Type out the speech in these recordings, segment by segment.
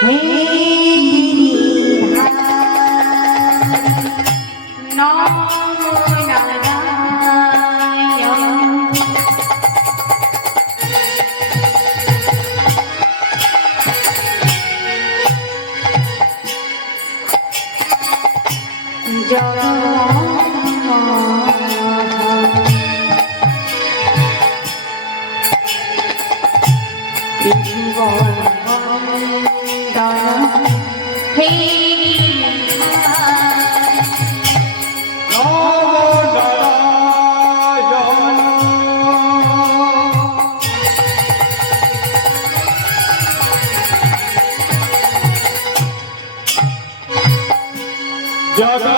No, no, no. जगह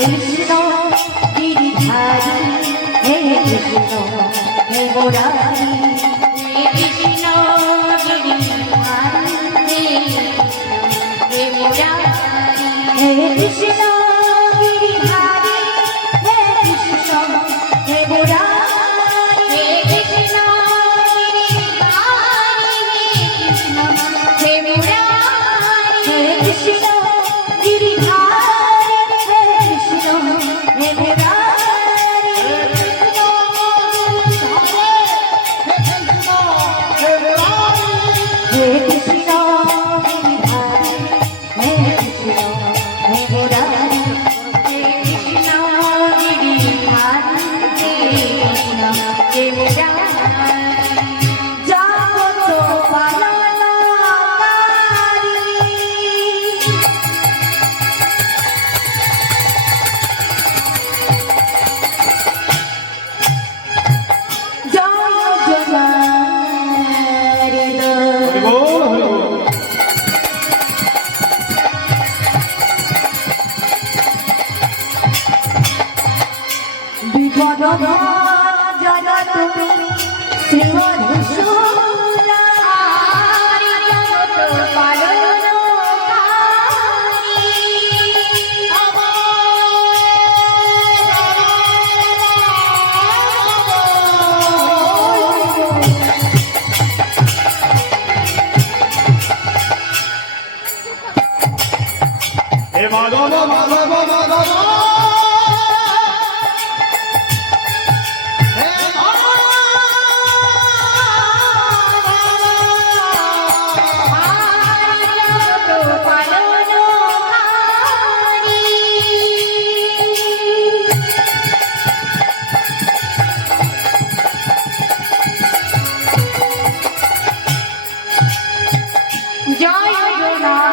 কৃষ্ণ গিরিধারী হে কৃষ্ণ হে গোরারী হে কৃষ্ণ গিরিধারী হে Krishna Jai Jai Jai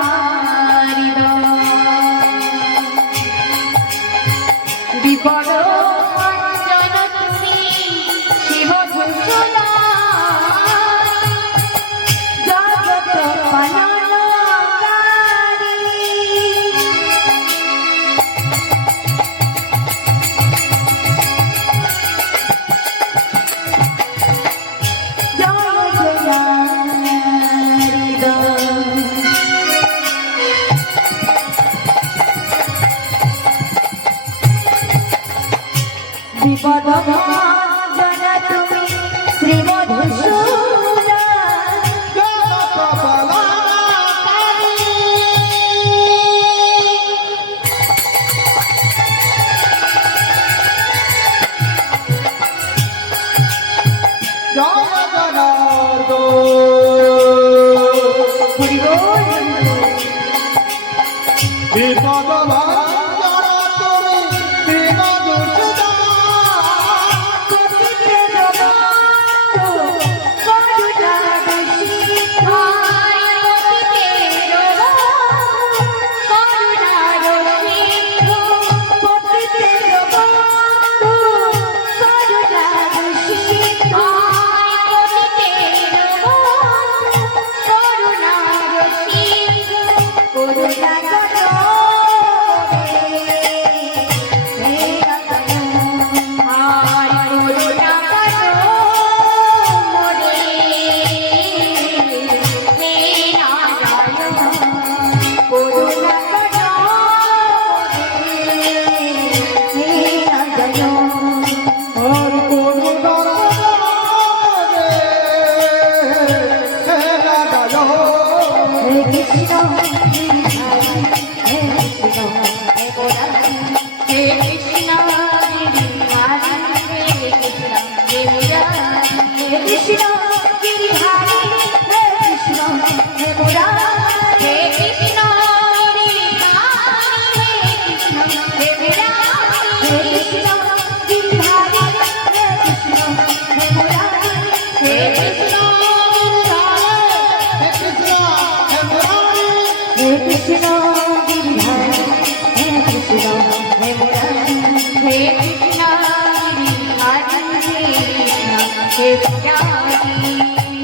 我的大家。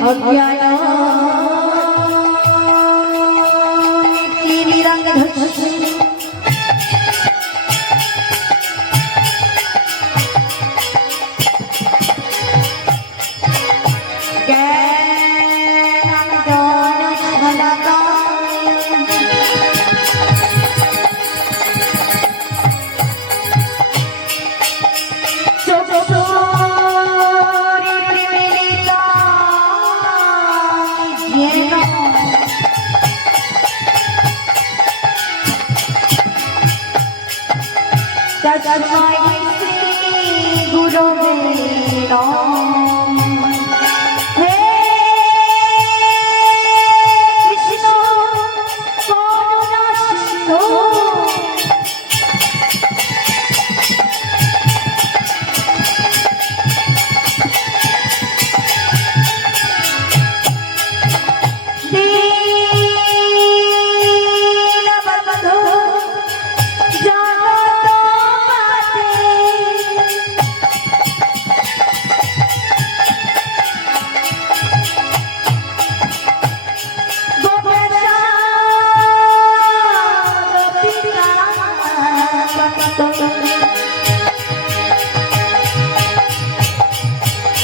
অজ্ঞান।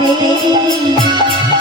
রাতে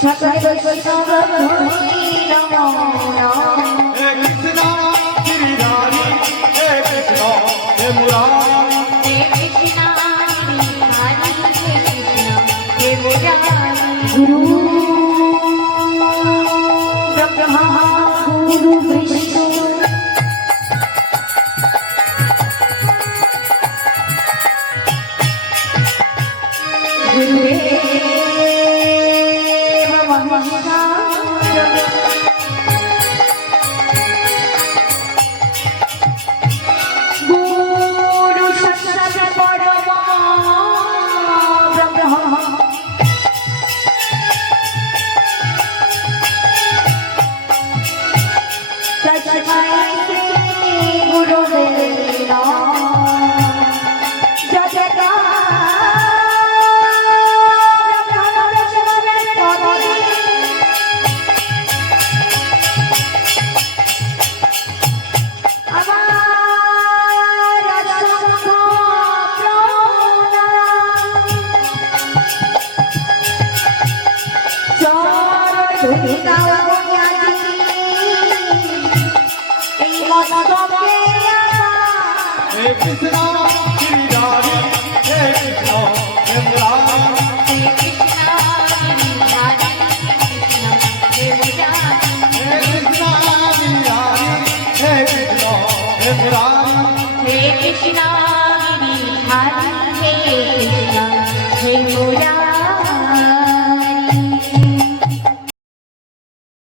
সকল বৈষ্ণব ভূমি নমো নমঃ Guru